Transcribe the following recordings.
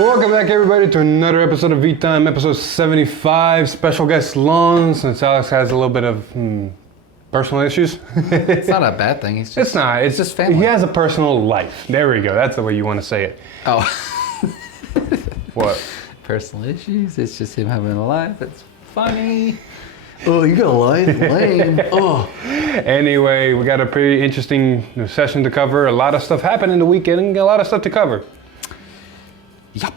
Welcome back, everybody, to another episode of V-Time, episode 75. Special guest Lon, since Alex has a little bit of personal issues. It's not a bad thing. It's not. It's just family. He has a personal life. There we go. That's the way you want to say it. Oh. What? Personal issues. It's just him having a life. It's funny. Oh, you got a life? Lame. Oh. Anyway, we got a pretty interesting session to cover. A lot of stuff happened in the weekend and a lot of stuff to cover. Yup.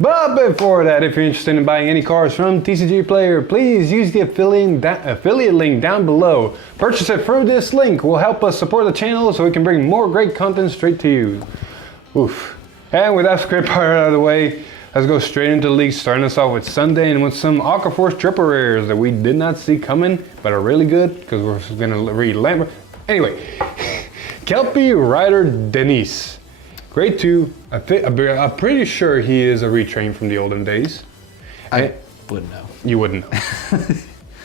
But before that, if you're interested in buying any cars from TCG Player, please use the affiliate link down below. Purchase it through this link will help us support the channel so we can bring more great content straight to you. Oof. And with that script part out of the way, let's go straight into the league, starting us off with Sunday and with some Aqua Force triple rares that we did not see coming, but are really good because we're going to read Lambert. Anyway, Kelpie Rider Denise. Grade 2, I'm pretty sure he is a retrain from the olden days. I wouldn't know. You wouldn't know.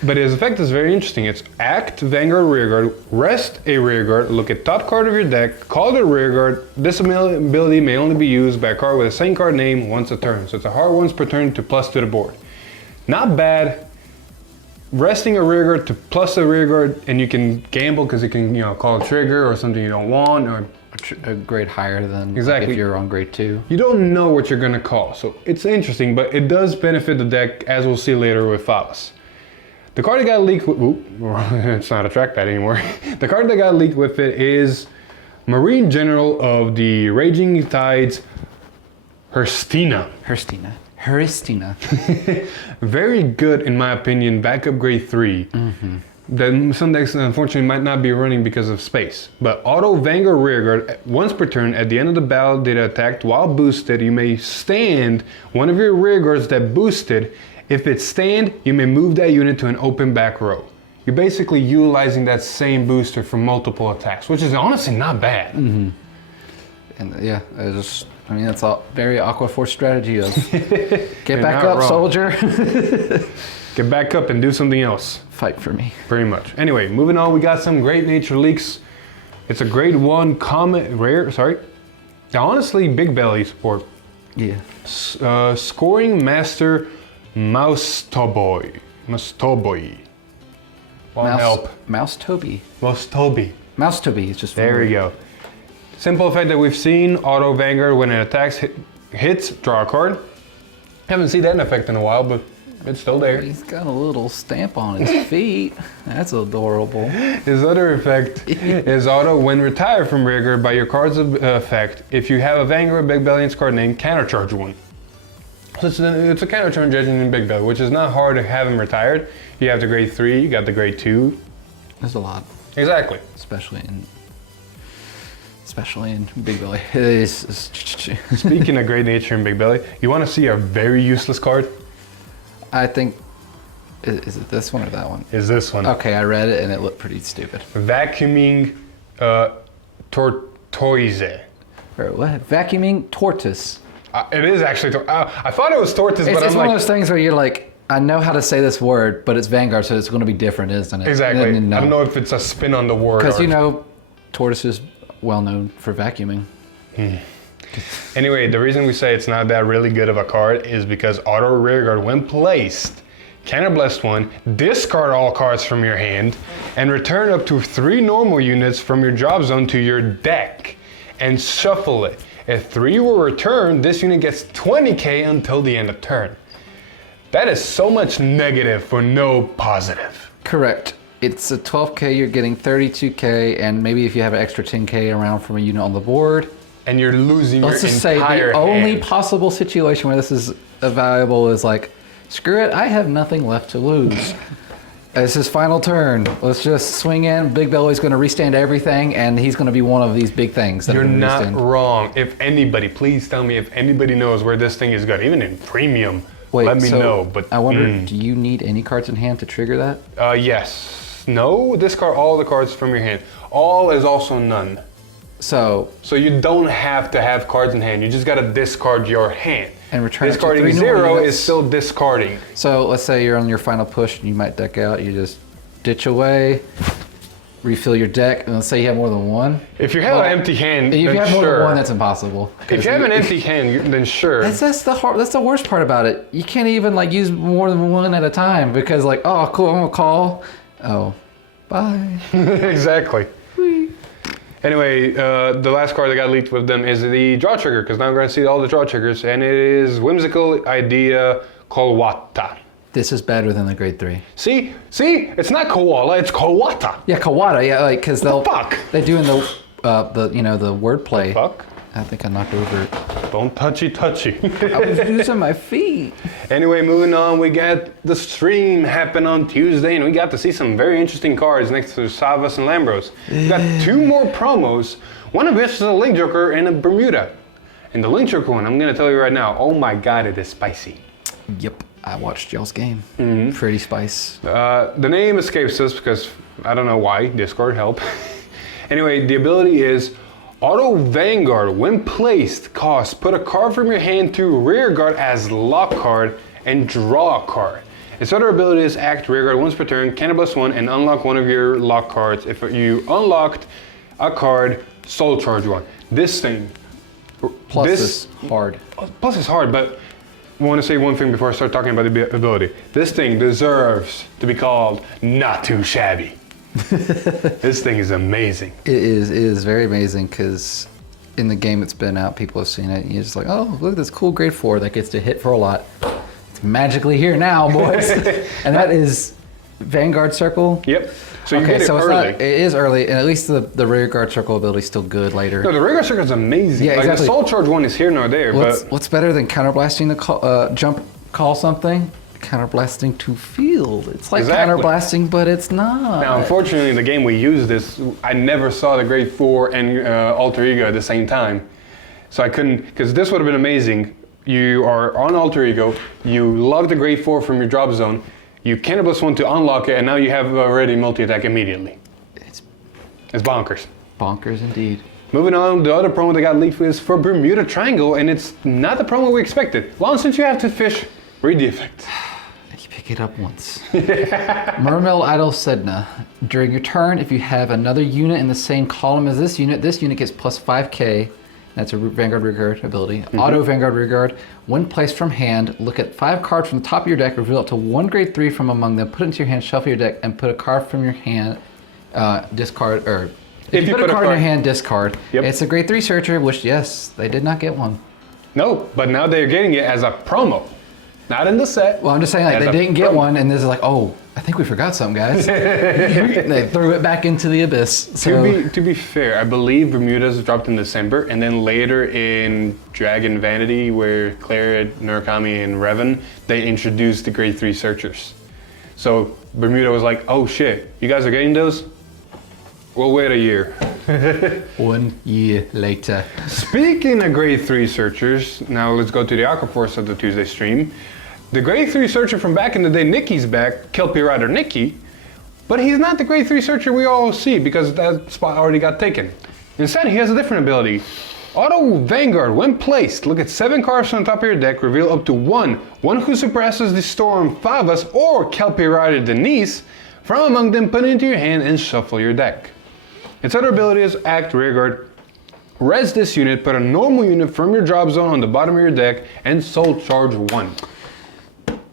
But his effect is very interesting. It's Act, Vanguard, Rearguard, Rest a Rearguard, look at top card of your deck, call the Rearguard. This ability may only be used by a card with the same card name once a turn. So it's a hard once per turn to plus to the board. Not bad. Resting a Rearguard to plus a Rearguard, and you can gamble because you can, call a trigger or something you don't want, or a grade higher than exactly. If you're on grade 2. You don't know what you're going to call, so it's interesting, but it does benefit the deck, as we'll see later with Phallus. The card that got leaked with, it's not a trackpad anymore. The card that got leaked with it is Marine General of the Raging Tides, Herstina. Very good, in my opinion, backup grade 3. Mm-hmm. That some decks unfortunately might not be running because of space. But auto Vanguard Rearguard, once per turn, at the end of the battle data attacked while boosted, you may stand one of your Rearguards that boosted. If it's stand, you may move that unit to an open back row. You're basically utilizing that same booster for multiple attacks, which is honestly not bad. Mm-hmm. And yeah, that's a very Aqua Force strategy of get back up, soldier. Get back up and do something else. Fight for me. Pretty much. Anyway, moving on, we got some Great Nature leaks. It's a grade 1 common rare, Now, honestly, big belly support. Yeah. Scoring Master Moustoboy. Help. Mousetoby. Moustoby. It's just there we go. Simple effect that we've seen, auto Vanguard when it attacks, hits, draw a card. Haven't seen that effect in a while, but it's still there. He's got a little stamp on his feet. That's adorable. His other effect is auto when retired from Rearguard by your card's effect. If you have a Vanguard Big Belly's card name, countercharge one. So it's a countercharge engine in Big Belly, which is not hard to have him retired. You have the grade 3, you got the grade 2. There's a lot. Exactly. Especially in Big Belly. Speaking of Great Nature and Big Belly, you want to see a very useless card? I think, is it this one or that one? Is this one. Okay, I read it and it looked pretty stupid. Vacuuming tortoise. Or what? Vacuuming tortoise. It is actually, I thought it was tortoise, but it's one of those things where you're like, I know how to say this word, but it's Vanguard, so it's going to be different, isn't it? Exactly. I don't know if it's a spin on the word. Because tortoise is well known for vacuuming. Anyway, the reason we say it's not that really good of a card is because auto Rearguard, when placed, counterblast one, discard all cards from your hand, and return up to 3 normal units from your drop zone to your deck, and shuffle it. If 3 were returned, this unit gets 20k until the end of turn. That is so much negative for no positive. Correct. It's a 12k, you're getting 32k, and maybe if you have an extra 10k around from a unit on the board, and you're losing your entire hand. Let's just say the only possible situation where this is valuable is like, screw it, I have nothing left to lose. It's his final turn. Let's just swing in. Big Belly's going to restand everything, and he's going to be one of these big things. You're not wrong. If anybody, please tell me if anybody knows where this thing is good, even in premium, let me know. But I wonder, do you need any cards in hand to trigger that? Yes. No, discard all the cards from your hand. All is also none. So you don't have to have cards in hand. You just got to discard your hand. And return discarding 0 is still discarding. So let's say you're on your final push and you might deck out. You just ditch away, refill your deck. And let's say you have more than one. If you have an empty hand, If you then have more sure. than one, that's impossible. If you have an empty hand, then sure. That's the worst part about it. You can't even like use more than one at a time because like, oh cool, I'm gonna call. Oh, bye. Exactly. Anyway, the last card that got leaked with them is the draw trigger, because now we're going to see all the draw triggers, and it is Whimsical Idea Kawata. This is better than the grade 3. See, it's not koala, it's Kawata. Yeah, Kawata. Yeah, like because they'll fuck? they do in the the wordplay. Fuck. I think I knocked over it. Don't touchy. I was using my feet. Anyway, moving on, we got the stream happen on Tuesday, and we got to see some very interesting cards next to Savas and Lambros. We got 2 more promos, one of which is a Link Joker and a Bermuda. And the Link Joker one, I'm going to tell you right now, oh my god, it is spicy. Yep, I watched y'all's game. Pretty spice. The name escapes us because I don't know why. Discord, help. Anyway, the ability is Auto Vanguard. When placed, cost put a card from your hand to rear guard as lock card and draw a card. Its other ability is act rear guard once per turn, cannibus 1, and unlock one of your lock cards. If you unlocked a card, soul charge 1. This thing. Plus this hard. Plus it's hard, but I want to say one thing before I start talking about the ability. This thing deserves to be called not too shabby. This thing is amazing. It is very amazing because in the game it's been out, people have seen it, and you're just like, oh, look at this cool grade 4 that gets to hit for a lot. It's magically here now, boys. And that is Vanguard Circle. Yep. So you get it early. It is early, and at least the rear guard circle ability is still good later. No, the rear guard circle is amazing. Yeah, like exactly. the soul charge one is here nor there, What's better than counterblasting the jump call something? Counterblasting to field. It's like Exactly. counterblasting, but it's not. Now, unfortunately, in the game we used this, I never saw the grade 4 and alter ego at the same time. So I couldn't, because this would have been amazing. You are on alter ego, you log the grade 4 from your drop zone, you cannibus 1 to unlock it, and now you have already multi-attack immediately. It's bonkers. Bonkers indeed. Moving on, the other promo that got leaked is for Bermuda Triangle, and it's not the promo we expected. Long since you have to fish, read the effect. You pick it up once. Mermill Idol Sedna. During your turn, if you have another unit in the same column as this unit gets plus 5k. That's a Vanguard Rearguard ability. Auto Vanguard Rearguard. When placed from hand, look at 5 cards from the top of your deck, reveal up to 1 grade 3 from among them, put it into your hand, shuffle your deck, and put a card from your hand, discard, or if you put a card in your hand, discard. Yep. It's a grade 3 searcher, which, yes, they did not get one. No, but now they're getting it as a promo. Not in the set. Well, I'm just saying, like, they didn't get one, and this is like, oh, I think we forgot something, guys. They threw it back into the abyss. So. To be fair, I believe Bermuda's dropped in December, and then later in Dragon Vanity, where Claire, Murakami, and Revan, they introduced the grade 3 searchers. So Bermuda was like, oh shit, you guys are getting those? We'll wait a year. 1 year later. Speaking of grade 3 searchers, now let's go to the Aquaforce of the Tuesday stream. The grade 3 searcher from back in the day, Nikki's back, Kelpie Rider Nikki, but he's not the grade 3 searcher we all see because that spot already got taken. Instead, he has a different ability. Auto Vanguard, when placed, look at 7 cards from the top of your deck, reveal up to one who suppresses the Storm Favas or Kelpie Rider Denise. From among them, put it into your hand and shuffle your deck. Its other ability is Act Rearguard. Res this unit, put a normal unit from your drop zone on the bottom of your deck, and soul charge 1.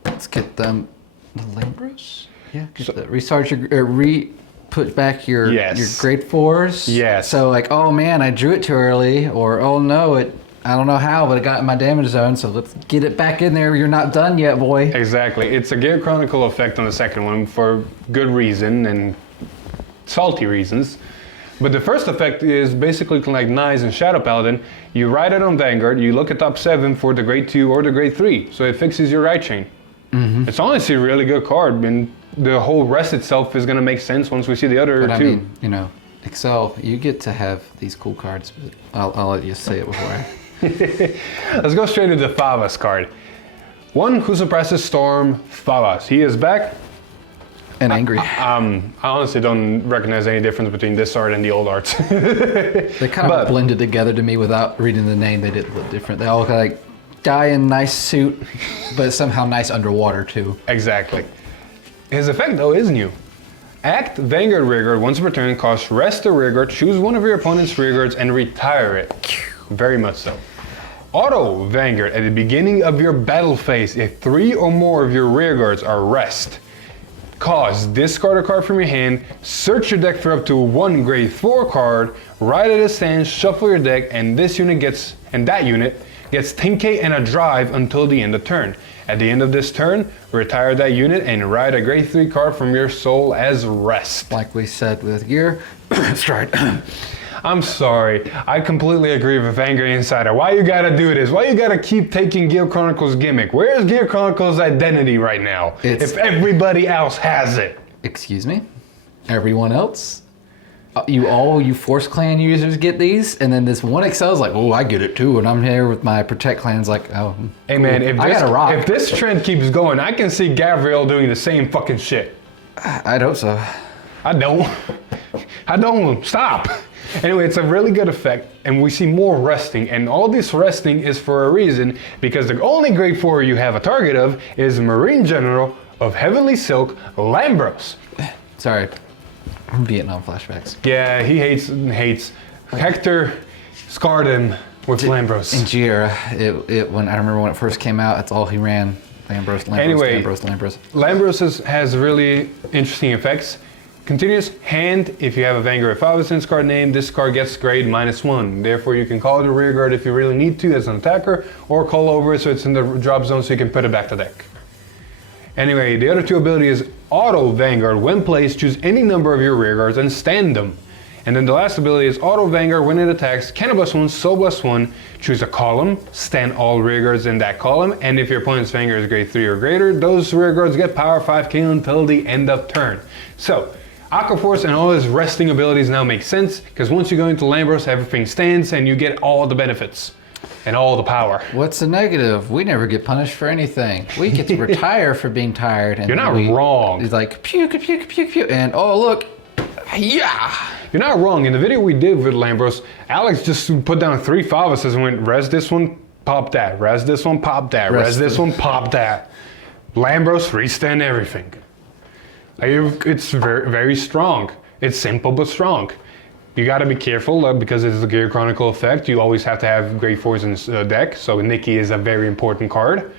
Let's get them. The Lambros? Yeah. Recharge your. Put back your grade 4s. Yes. So, like, oh man, I drew it too early, or oh no, I don't know how, but it got in my damage zone, so let's get it back in there. You're not done yet, boy. Exactly. It's a Gear Chronicle effect on the second one for good reason and salty reasons. But the first effect is basically like Knives and Shadow Paladin. You ride it on Vanguard, you look at top 7 for the grade 2 or the grade 3, so it fixes your right chain. It's honestly a really good card, and the whole rest itself is going to make sense once we see the other two. I mean, you know, Excel, you get to have these cool cards, but I'll let you say it before I... Let's go straight to the Favas card. One who suppresses Storm Favas. He is back. And angry. I honestly don't recognize any difference between this art and the old arts. They kind of blended together to me without reading the name. They did look different. They all kind of like guy in nice suit, but somehow nice underwater too. Exactly. His effect though is new. Act Vanguard rearguard once per turn, cost rest the rearguard, choose one of your opponent's rearguards and retire it. Very much so. Auto Vanguard at the beginning of your battle phase, if 3 or more of your rearguards are rest. Cost discard a card from your hand, search your deck for up to 1 grade 4 card, right at a stand, shuffle your deck, and that unit gets 10k and a drive until the end of turn. At the end of this turn, retire that unit and write a grade 3 card from your soul as rest. Like we said with Gear Stride. I'm sorry, I completely agree with Angry Insider. Why you gotta do this? Why you gotta keep taking Gear Chronicles gimmick? Where's Gear Chronicles identity right now? If everybody else has it. Excuse me? Everyone else? You Force Clan users get these, and then this one Excel is like, oh, I get it too, and I'm here with my Protect Clans like, oh. Hey cool. Man, if this trend keeps going, I can see Gabriel doing the same fucking shit. I'd hope so. I don't. Stop. Anyway, it's a really good effect, and we see more resting, and all this resting is for a reason, because the only grade 4 you have a target of is Marine General of Heavenly Silk, Lambros. Sorry. Vietnam flashbacks. Yeah, he hates. Hector scarred him with Lambros. In Gira, when I remember when it first came out, that's all he ran. Lambros. Anyway, Lambros. Lambros has really interesting effects. Continuous hand, if you have a Vanguard 5 in this card name, this card gets grade -1. Therefore, you can call it a rear guard if you really need to as an attacker, or call over it so it's in the drop zone so you can put it back to deck. Anyway, the other two abilities, Auto Vanguard. When placed, choose any number of your rearguards and stand them. And then the last ability is Auto Vanguard. When it attacks, can +1, soul +1, choose a column, stand all rearguards in that column, and if your opponent's Vanguard is grade 3 or greater, those rearguards get power 5k until the end of turn. So, Aquaforce and all his resting abilities now make sense, because once you go into Lambros, everything stands and you get all the benefits. And all the power. What's the negative? We never get punished for anything. We get to retire for being tired. And you're not wrong. It's like, pew, pew, pew, pew, pew, and oh, look, yeah. You're not wrong. In the video we did with Lambros, Alex just put down 3 Favuses and went, res this one, pop that. Res this one, pop that. Res this one, pop that. Lambros, restand everything. It's very, very strong. It's simple but strong. You gotta be careful because it's the Gear Chronicle effect. You always have to have grade 4s in the deck, so Nikki is a very important card.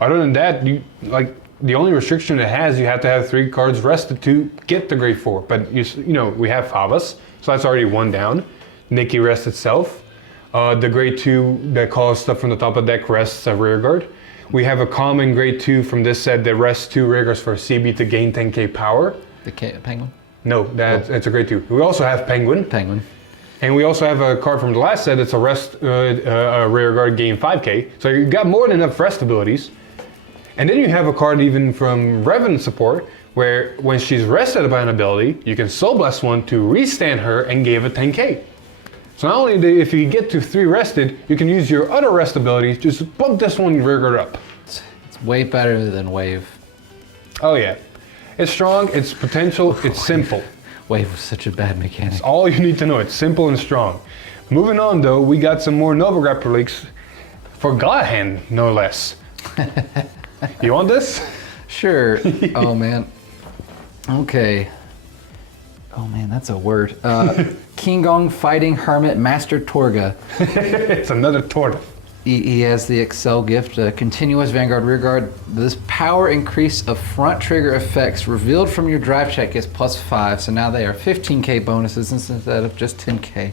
Other than that, the only restriction it has, you have to have 3 cards rested to get the grade 4. But you know, we have Favas, so that's already 1 down. Nikki rests itself. The grade 2 that calls stuff from the top of the deck rests a rear guard. We have a common grade 2 from this set that rests 2 rear guards for a CB to gain 10k power. The Penguin? No, it's a grade 2. We also have Penguin. And we also have a card from the last set that's a rest rear guard gain 5k. So you got more than enough rest abilities. And then you have a card even from Revenant support, where when she's rested by an ability, you can Soul Blast 1 to restand her and give it 10k. So not only if you get to 3 rested, you can use your other rest abilities, just bump this one rear guard up. It's way better than Wave. Oh yeah. It's strong, it's potential, it's simple. Wave was such a bad mechanic. That's all you need to know. It's simple and strong. Moving on though, we got some more Nova Grapple leaks for God Hand, no less. You want this? Sure. Oh man. Okay. Oh man, that's a word. King Gong Fighting Hermit Master Torga. It's another Torga. He has the Excel gift, continuous Vanguard Rearguard. This power increase of front trigger effects revealed from your drive check is +5, so now they are 15k bonuses instead of just 10k.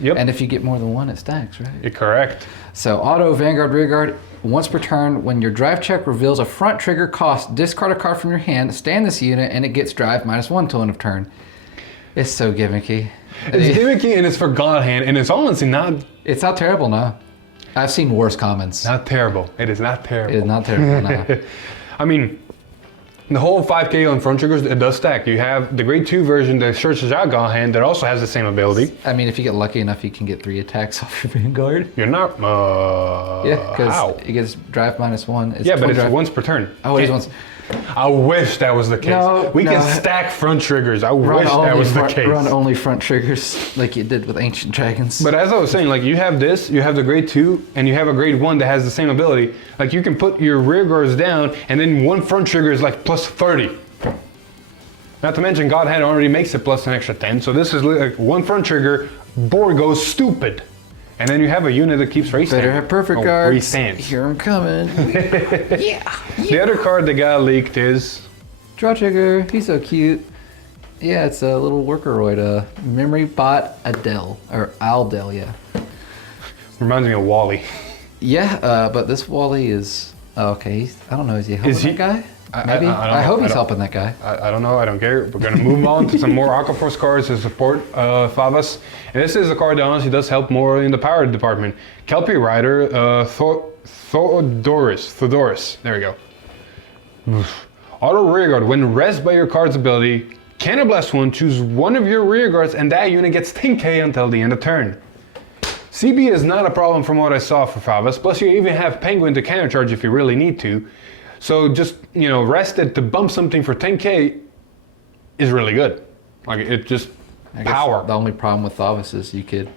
Yep. And if you get more than 1, it stacks, right? You're correct. So Auto Vanguard Rearguard, once per turn, when your drive check reveals a front trigger cost, discard a card from your hand, stand this unit, and it gets drive -1 till end of turn. It's so gimmicky. It's gimmicky and it's for God Hand, and it's honestly not... It's not terrible, no. I've seen worse comments. Not terrible. It is not terrible. It is not terrible, no. I mean, the whole 5k on front triggers, it does stack. You have the grade 2 version that searches out God Hand that also has the same ability. I mean, if you get lucky enough, you can get 3 attacks off your Vanguard. You're not, yeah, because it gets drive -1. Yeah, but it's once per turn. Oh, it is once. I wish that was the case. No, we can stack front triggers. I wish that was the case. Run only front triggers like you did with Ancient Dragons. But as I was saying, like you have this, you have the grade 2, and you have a grade 1 that has the same ability. Like you can put your rear guards down, and then 1 front trigger is like +30. Not to mention, Godhead already makes it plus an extra 10, so this is like one front trigger, board goes stupid. And then you have a unit that keeps restanding. Better have perfect cards. Restands. Here I'm coming. Yeah. The other card that got leaked is... Draw trigger. He's so cute. Yeah, it's a little workeroid. Memory bot Adele. Or Aldel, yeah. Reminds me of Wally. Yeah, but this Wally is... Oh, okay, I don't know. Is he helping that guy? Maybe. I hope he's helping that guy. I don't know. I don't care. We're gonna move on to some more Aquaforce cards to support Favas. And this is a card that honestly does help more in the power department. Kelpie Rider, Thodoris. There we go. Auto Rearguard. When rest by your card's ability, Cannonblast 1, choose one of your rearguards, and that unit gets 10k until the end of turn. CB is not a problem from what I saw for Favas. Plus, you even have Penguin to countercharge if you really need to. So just, rest it to bump something for 10k is really good. Like, it just power. The only problem with Thavas is you could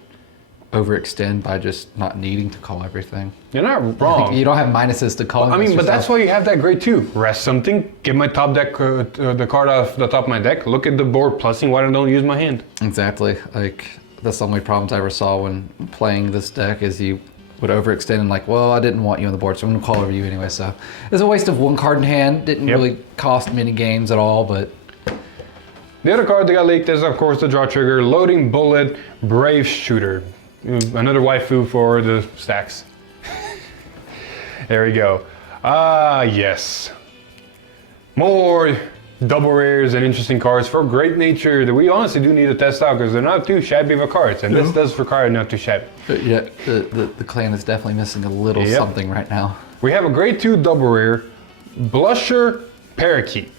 overextend by just not needing to call everything. You're not wrong. You don't have minuses to call. But that's why you have that grade too. Rest something, give my top deck, the card off the top of my deck, look at the board plussing, why don't I use my hand? Exactly. Like, that's the only problems I ever saw when playing this deck is you would overextend and like, well, I didn't want you on the board, so I'm gonna call over you anyway. So it's a waste of one card in hand. Didn't really cost many games at all, but. The other card that got leaked is, of course, the draw trigger, Loading Bullet, Brave Shooter. Another waifu for the stacks. There we go. Yes. More double rares and interesting cards for Great Nature that we honestly do need to test out because they're not too shabby of cards, and this does require not too shabby. But yeah, the clan is definitely missing a little something right now. We have a grade 2 double rare, Blusher Parakeet.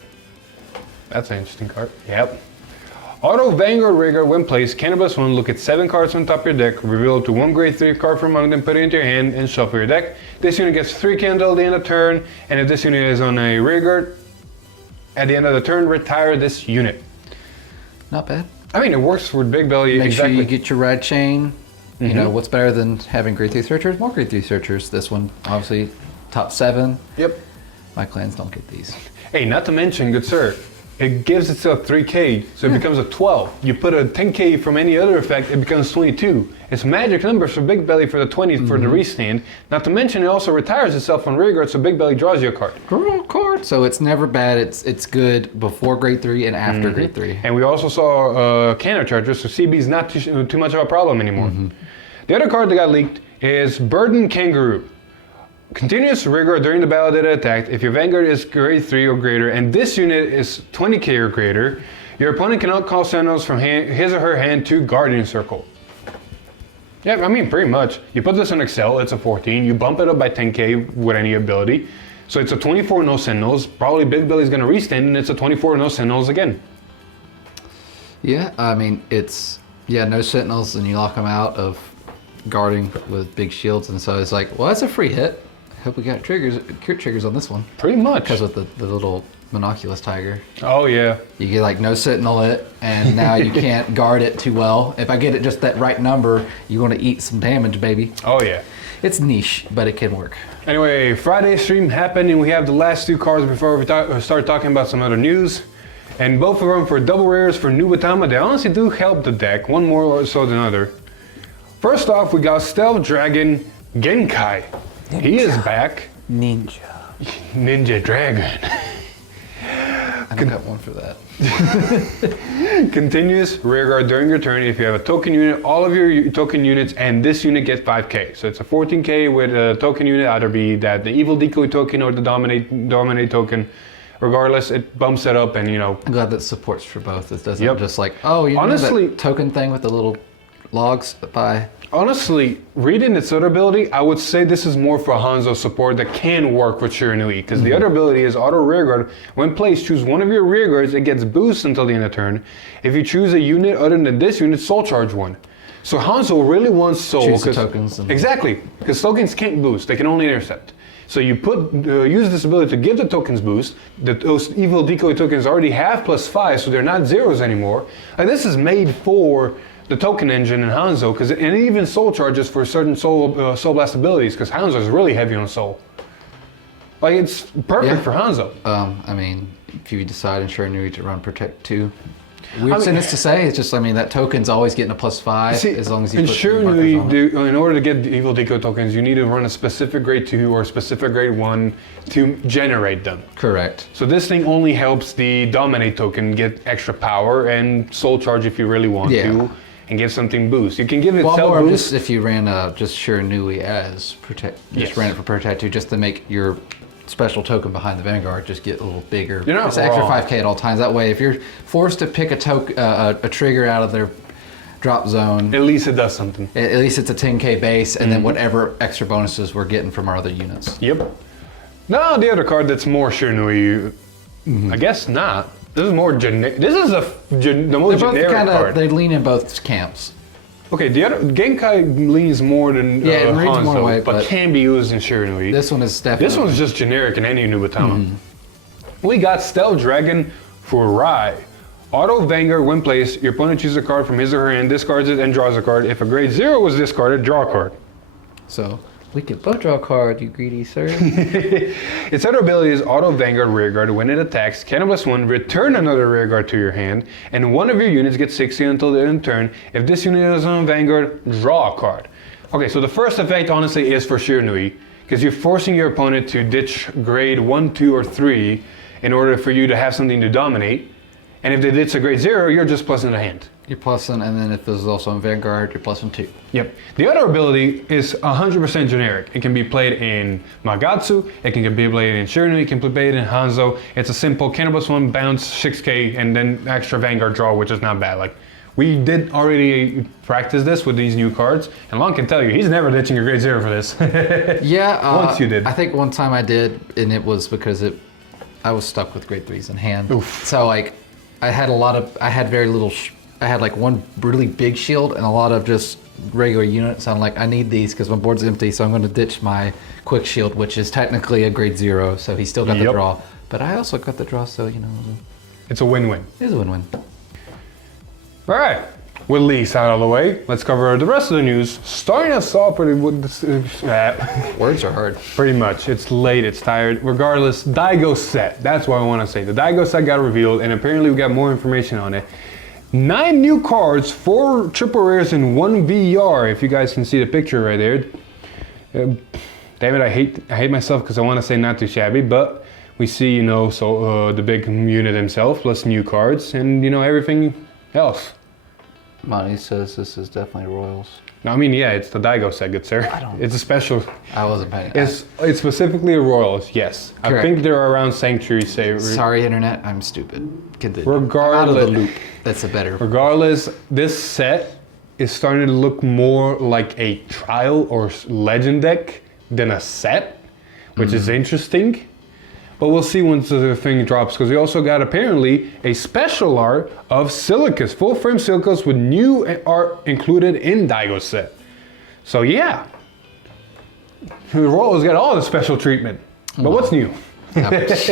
That's an interesting card. Yep. Auto Vanguard Rigger, when placed, Cannabis 1, look at 7 cards on top of your deck, reveal up to 1 grade 3 card from among them, put it into your hand, and shuffle your deck. This unit gets 3k until the end of turn, and if this unit is on a Rigger, at the end of the turn, retire this unit. Not bad. I mean, it works with Big Belly. Make sure you get your rad chain. Mm-hmm. You know, what's better than having grade 3 searchers? More grade 3 searchers. This one, obviously, top 7. Yep. My clans don't get these. Hey, not to mention, good sir, it gives itself 3k, so it becomes a 12. You put a 10k from any other effect, it becomes 22. It's magic numbers for Big Belly for the 20 for the restand. Not to mention, it also retires itself on rearguard, so Big Belly draws you a card. Draw a card. So it's never bad. It's good before grade 3 and after grade 3. And we also saw Cannon Charger, so CB's not too much of a problem anymore. The other card that got leaked is Burden Kangaroo. Continuous rigor during the battle that it attacked. If your Vanguard is grade 3 or greater and this unit is 20k or greater, your opponent cannot call Sentinels from his or her hand to Guardian Circle. Yeah, I mean, pretty much. You put this in Excel, it's a 14. You bump it up by 10k with any ability. So it's a 24 no Sentinels. Probably Big Billy's going to restand and it's a 24 no Sentinels again. Yeah, I mean, it's, no Sentinels and you lock them out of guarding with big shields. And so it's like, well, that's a free hit. Hope we got crit triggers on this one. Pretty much. Because with the little monoculus tiger. Oh, yeah. You get like no sentinel it, and now you can't guard it too well. If I get it just that right number, you're going to eat some damage, baby. Oh, yeah. It's niche, but it can work. Anyway, Friday stream happened, and we have the last 2 cards before we start talking about some other news. And both of them for double rares for Nubatama. They honestly do help the deck, one more or so than other. First off, we got Stealth Dragon Genkai. He is back. Ninja Dragon. I don't got one for that. Continuous rearguard during your turn. If you have a token unit, all of your token units, and this unit gets 5k. So it's a 14k with a token unit, either be that the Evil Decoy token or the Dominate token. Regardless, it bumps it up and, I'm glad that supports for both. It doesn't just like, oh, honestly, know that token thing with the little logs? Bye. Honestly, reading its other ability, I would say this is more for Hanzo support that can work with Shiranui, because the other ability is Auto Rearguard. When placed, choose one of your rearguards, it gets boost until the end of turn. If you choose a unit other than this unit, Soul Charge 1. So Hanzo really wants Soul. Choose the tokens. Exactly, because tokens can't boost, they can only intercept. So you use this ability to give the tokens boost. Those Evil Decoy tokens already have +5, so they're not zeros anymore. And this is made for the token engine in Hanzo, and even Soul Charges for certain Soul Blast abilities, because Hanzo is really heavy on Soul. Like, it's perfect for Hanzo. I mean, if you decide in Shiranui to run Protect 2, weird sentence to say. It's just, I mean, that token's always getting a +5 as long as you in put Shiranui, in order to get the Evil Deco tokens, you need to run a specific grade 2 or a specific grade 1 to generate them. Correct. So this thing only helps the Dominate token get extra power and Soul Charge if you really want to, and give something boost. You can give it or boost. just if you ran just Shiranui as Protect, just ran it for Protect 2 just to make your special token behind the Vanguard just get a little bigger. You're not it's extra 5k at all times. That way, if you're forced to pick a trigger out of their drop zone, at least it does something. At least it's a 10k base, and then whatever extra bonuses we're getting from our other units. Yep. Now the other card that's more Shiranui, I guess not. This is more generic. This is the most generic card. They lean in both camps. Okay, the other Genkai leans more than Hanzo, more away, but can be used in Shiranui. This one is definitely. This one's just generic in any Nubatama. We got Stealth Dragon for Rai. Auto Vanguard, when placed, your opponent chooses a card from his or her hand, discards it, and draws a card. If a grade 0 was discarded, draw a card. So, we could both draw a card, you greedy sir. Its other ability is Auto Vanguard Rearguard. When it attacks, +1, return another Rearguard to your hand, and one of your units gets 60 until the end of turn. If this unit is on Vanguard, draw a card. Okay, so the first effect honestly is for Shiranui, because you're forcing your opponent to ditch grade 1, 2, or 3 in order for you to have something to dominate. And if they ditch a grade 0, you're just plus in the hand. You're +1, and then if this is also on Vanguard, you're +2. Yep. The other ability is 100% generic. It can be played in Magatsu, it can be played in Shiranui, it can be played in Hanzo. It's a simple +1 bounce 6k and then extra Vanguard draw, which is not bad. Like, we did already practice this with these new cards, and Lon can tell you, he's never ditching a grade 0 for this. Once you did. I think one time I did, and it was because I was stuck with grade 3s in hand. Oof. So like, I had very little. I had like one really big shield and a lot of just regular units. I'm like, I need these because my board's empty, so I'm going to ditch my quick shield, which is technically a grade 0. So he still got the draw, but I also got the draw. So it's a win-win. It is a win-win. All right, with leaks out of the way, let's cover the rest of the news. Starting us off pretty Words are hard. Pretty much. It's late, it's tired. Regardless, Daigo set. That's what I want to say. The Daigo set got revealed, and apparently we got more information on it. 9 new cards, 4 triple rares, and 1 VR. If you guys can see the picture right there. Damn it, I hate myself because I want to say not too shabby, but we see, the big unit himself plus new cards and everything else. Monty says this is definitely Royals. No, I mean, it's the Daigo set, good sir. It's a special. I wasn't paying. It's specifically a Royals, yes. Correct. I think they're around Sanctuary Saver. Sorry, internet, I'm stupid. Continue. Regardless, I'm out of the loop. That's a better. Regardless, this set is starting to look more like a trial or legend deck than a set, which is interesting. But we'll see once the thing drops, because we also got apparently a special art of Silicus, full frame Silicus with new art included in Daigo set. So yeah, the Royals got all the special treatment. But what's new?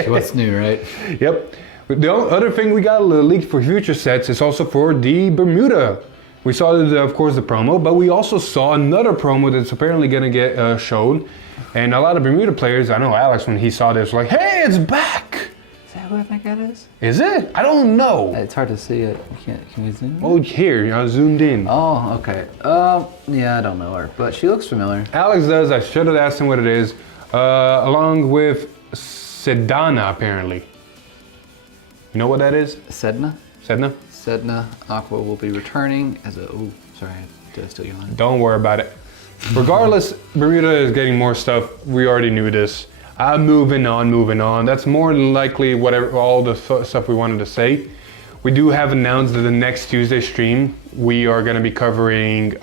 What's new, right? Yep. The other thing we got leaked for future sets is also for the Bermuda. We saw, of course, the promo, but we also saw another promo that's apparently going to get shown. And a lot of Bermuda players, I know Alex, when he saw this, was like, hey, it's back! Is that who I think that is? Is it? I don't know. It's hard to see it. Can we zoom in? Oh, here, I zoomed in. Oh, okay. Yeah, I don't know her, but she looks familiar. Alex does. I should have asked him what it is. Along with Sedana, apparently. You know what that is? Sedna? Sedna? Sedna Aqua will be returning as a... Oh, sorry, did I steal your line? Don't worry about it. Regardless, Bermuda is getting more stuff. We already knew this. I'm moving on. That's more than likely all the stuff we wanted to say. We do have announced that the next Tuesday stream, we are going to be covering 3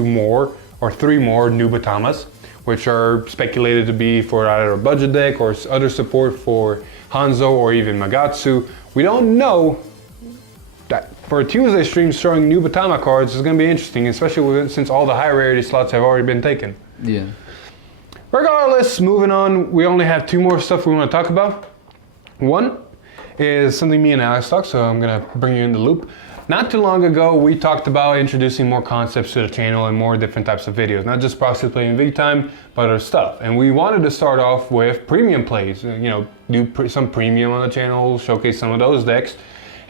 more Nubatamas, which are speculated to be for either a budget deck or other support for Hanzo or even Magatsu. We don't know. That for a Tuesday stream showing new Batama cards is going to be interesting, especially since all the high rarity slots have already been taken. Yeah. Regardless, moving on, we only have 2 more stuff we want to talk about. One is something me and Alex talked, so I'm going to bring you in the loop. Not too long ago, we talked about introducing more concepts to the channel and more different types of videos, not just proxy play and big time, but other stuff. And we wanted to start off with premium plays, do some premium on the channel, showcase some of those decks.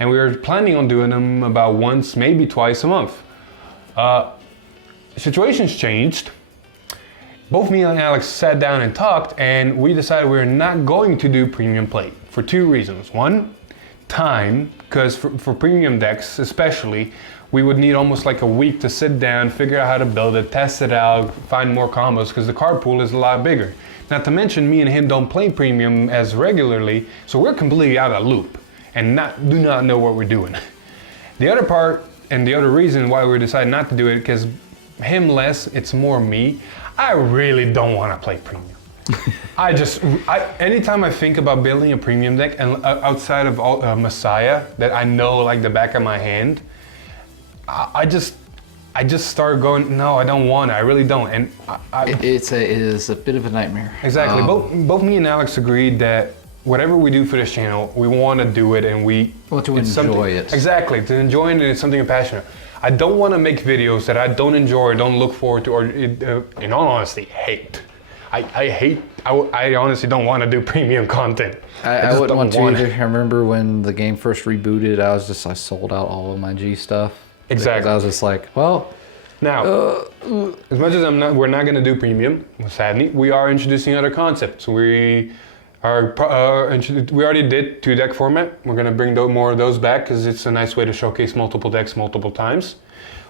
And we were planning on doing them about once, maybe twice a month. Situations changed. Both me and Alex sat down and talked, and we decided we're not going to do premium play for two reasons. One, time, because for premium decks especially, we would need almost like a week to sit down, figure out how to build it, test it out, find more combos, because the card pool is a lot bigger. Not to mention, me and him don't play premium as regularly, so we're completely out of loop and do not know what we're doing. The other part, and the other reason why we decided not to do it, because him less, it's more me. I really don't want to play premium. Anytime I think about building a premium deck, and outside of Messiah, that I know like the back of my hand, I just start going, no, I don't want it. I really don't. And it is a bit of a nightmare. Exactly. Both me and Alex agreed that whatever we do for this channel, we want to do it, and we want to enjoy it. Exactly, to enjoy it, and it's something I'm passionate. I don't want to make videos that I don't enjoy, or don't look forward to, or in all honesty, hate. I honestly don't want to do premium content. I wouldn't want to either. I remember when the game first rebooted, I sold out all of my G stuff. Exactly. I was just like, well. Now, as much as we're not going to do premium, sadly, we are introducing other concepts. We already did 2-deck format. We're going to bring more of those back because it's a nice way to showcase multiple decks multiple times.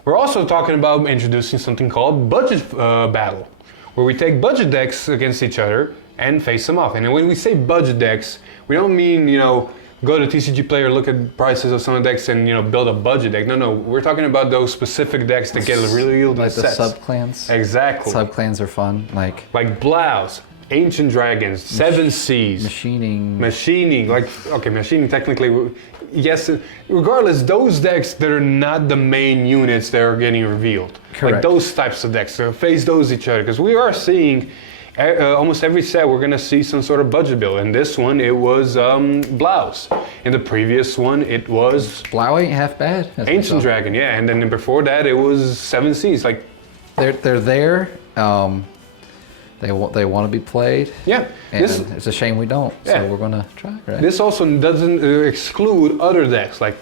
We're also talking about introducing something called budget battle, where we take budget decks against each other and face them off. And when we say budget decks, we don't mean, go to TCG Player, look at prices of some of the decks and, build a budget deck. No, we're talking about those specific decks that get really like sets. The sub-clans? Exactly. Sub-clans are fun. Like Blouse, Ancient Dragons, Seven Seas. Machining. Machining technically, yes. Regardless, those decks that are not the main units that are getting revealed. Correct. Like those types of decks, so face those each other. Because we are seeing, almost every set we're going to see some sort of budget build. In this one, it was Blouse. In the previous one, it was... Blouse ain't half bad. Ancient Dragon, yeah. And then before that, it was Seven Seas. Like, they're there. They want to be played. Yeah. And it's a shame we don't. Yeah. So we're going to try, right? This also doesn't exclude other decks. Like,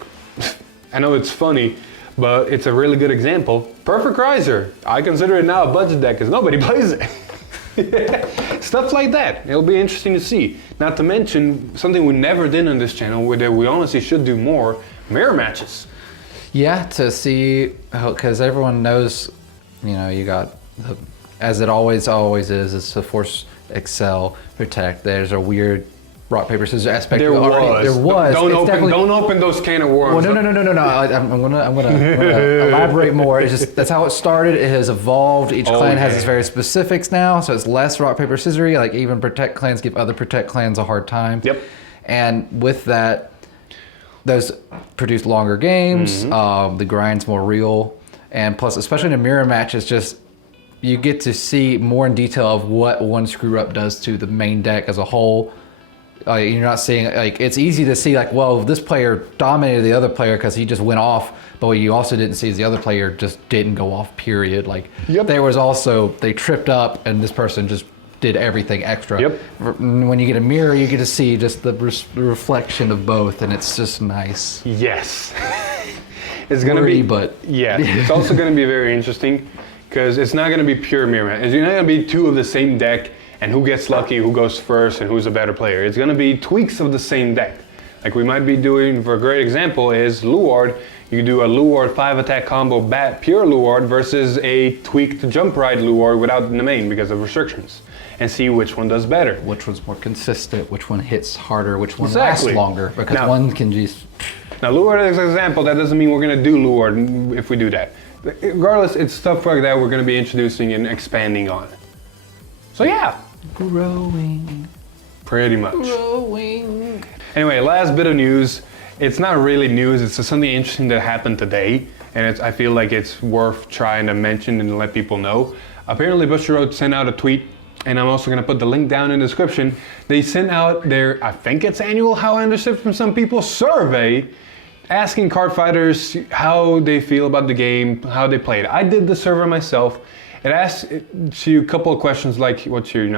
I know it's funny, but it's a really good example. Perfect Riser. I consider it now a budget deck because nobody plays it. Stuff like that. It'll be interesting to see. Not to mention, something we never did on this channel, that we honestly should do more, mirror matches. Yeah, to see, because everyone knows, you got the... As it always is, it's the Force, Excel, Protect. There's a weird rock, paper, scissors aspect. There was. Don't open those can of worms. Well, no. I'm gonna elaborate more. It's just that's how it started. It has evolved. Each clan has its various specifics now, so it's less rock, paper, scissors. Like even Protect clans give other Protect clans a hard time. Yep. And with that, those produce longer games. The grind's more real, and plus, especially in a mirror match, it's just. You get to see more in detail of what one screw up does to the main deck as a whole. You're not seeing, it's easy to see well, this player dominated the other player because he just went off, but what you also didn't see is the other player just didn't go off, period. There was also, they tripped up and this person just did everything extra. Yep. When you get a mirror, you get to see just the reflection of both, and it's just nice. Yes. It's going to be, it's also going to be very interesting. Because it's not going to be pure mirror match. It's not going to be two of the same deck and who gets lucky, who goes first, and who's a better player. It's going to be tweaks of the same deck. Like we might be doing, for a great example, is Luard. You do a Luard 5-attack combo pure Luard versus a tweaked jump ride Luard without the main because of restrictions. And see which one does better. Which one's more consistent, which one hits harder, which one lasts longer. Because one can just... Now Luard is an example. That doesn't mean we're going to do Luard if we do that. Regardless, it's stuff like that we're going to be introducing and expanding on. So yeah. Growing. Pretty much. Growing. Anyway, last bit of news. It's not really news, it's just something interesting that happened today. And I feel like it's worth trying to mention and let people know. Apparently Bushiroad sent out a tweet, and I'm also going to put the link down in the description. They sent out their, I think it's annual, how I understood from some people, survey asking card fighters how they feel about the game, how they played. I did the survey myself. It asks you a couple of questions like what's your,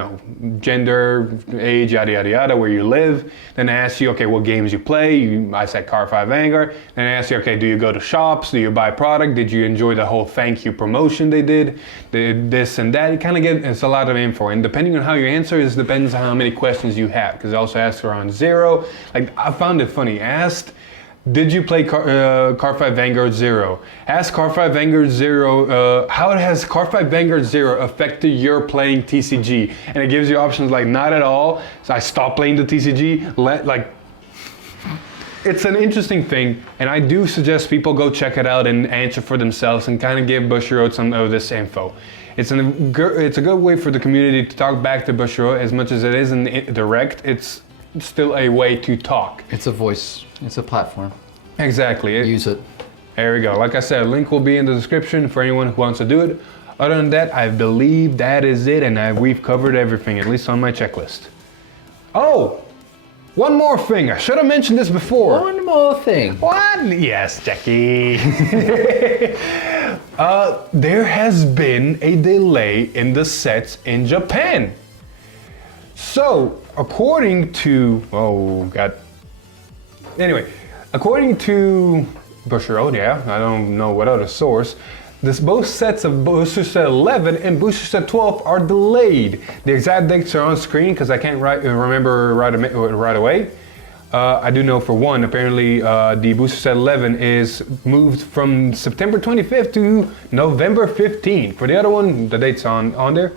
gender, age, yada yada yada, where you live. Then it asks you, okay, what games you play. I said Card 5 Vanguard. Then it asks you, okay, do you go to shops? Do you buy product? Did you enjoy the whole thank you promotion they did? This and that. You kind of it's a lot of info, and depending on how you answer, it depends on how many questions you have. Because it also asks around 0. Like I found it funny. Asked. Did you play Card 5 Vanguard 0? Ask Card 5 Vanguard 0, how has Card 5 Vanguard 0 affected your playing TCG? And it gives you options like not at all, so I stopped playing the TCG, it's an interesting thing, and I do suggest people go check it out and answer for themselves and kind of give Bushiroad some of this info. It's a good way for the community to talk back to Bushiroad as much as it isn't direct. It's still a way to talk. It's a voice. It's a platform. Exactly. Use it. There we go. Like I said, link will be in the description for anyone who wants to do it. Other than that, I believe that is it, and we've covered everything, at least on my checklist. Oh, one more thing. I should have mentioned this before. One more thing. What? Yes, Jackie. There has been a delay in the sets in Japan. So, according to, according to Bushiroad, I don't know what other source, both sets of Booster Set 11 and Booster Set 12 are delayed. The exact dates are on screen because I can't remember right away. I do know for one, apparently the Booster Set 11 is moved from September 25th to November 15th. For the other one, the date's on there.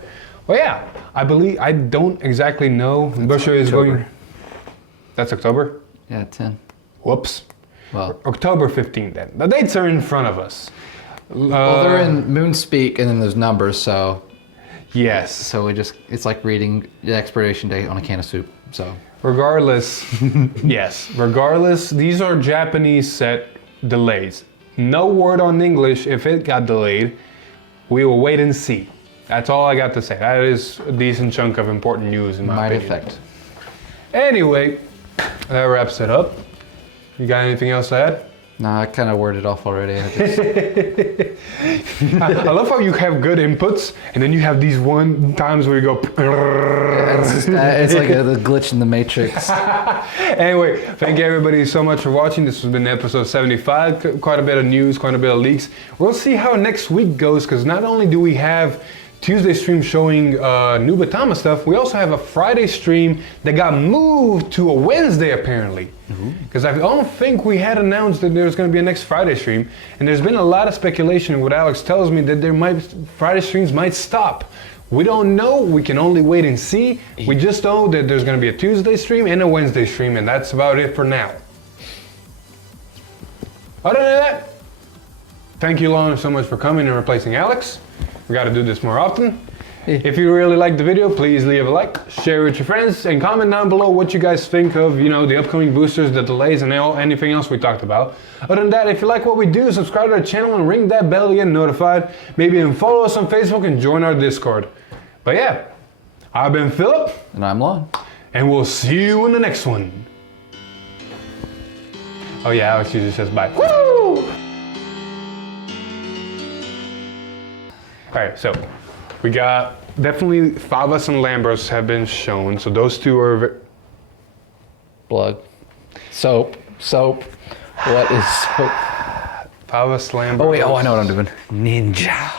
Well, yeah, I don't exactly know. Bushiroad is going. That's October? Yeah, 10. Whoops. Well, October 15th then. The dates are in front of us. well, they're in Moonspeak and then there's numbers, so. Yes. So it's like reading the expiration date on a can of soup, so. Regardless, regardless, these are Japanese set delays. No word on English if it got delayed. We will wait and see. That's all I got to say. That is a decent chunk of important news in my opinion. Might affect. Anyway, that wraps it up. You got anything else to add? Nah, I kind of worded off already. I love how you have good inputs, and then you have these times where you go. It's like the glitch in the Matrix. Anyway, thank you everybody so much for watching. This has been episode 75. Quite a bit of news, quite a bit of leaks. We'll see how next week goes, because not only do we have Tuesday stream showing new Batama stuff, we also have a Friday stream that got moved to a Wednesday apparently. Because I don't think we had announced that there's going to be a next Friday stream, and there's been a lot of speculation. What Alex tells me that Friday streams might stop. We don't know, we can only wait and see. We just know that there's going to be a Tuesday stream and a Wednesday stream, and that's about it for now. Other than that, thank you Lauren so much for coming and replacing Alex. We got to do this more often. If you really liked the video, please leave a like, share with your friends, and comment down below what you guys think of, the upcoming boosters, the delays, and anything else we talked about. Other than that, if you like what we do, subscribe to our channel and ring that bell to get notified. Maybe even follow us on Facebook and join our Discord. But yeah, I've been Philip. And I'm Lon. And we'll see you in the next one. Oh yeah, Alex usually says bye. Woo! Alright, so we got definitely Favas and Lambros have been shown, so those two are Blood. Soap. What is soap? Favas, Lambros. Oh wait, I know what I'm doing. Ninja.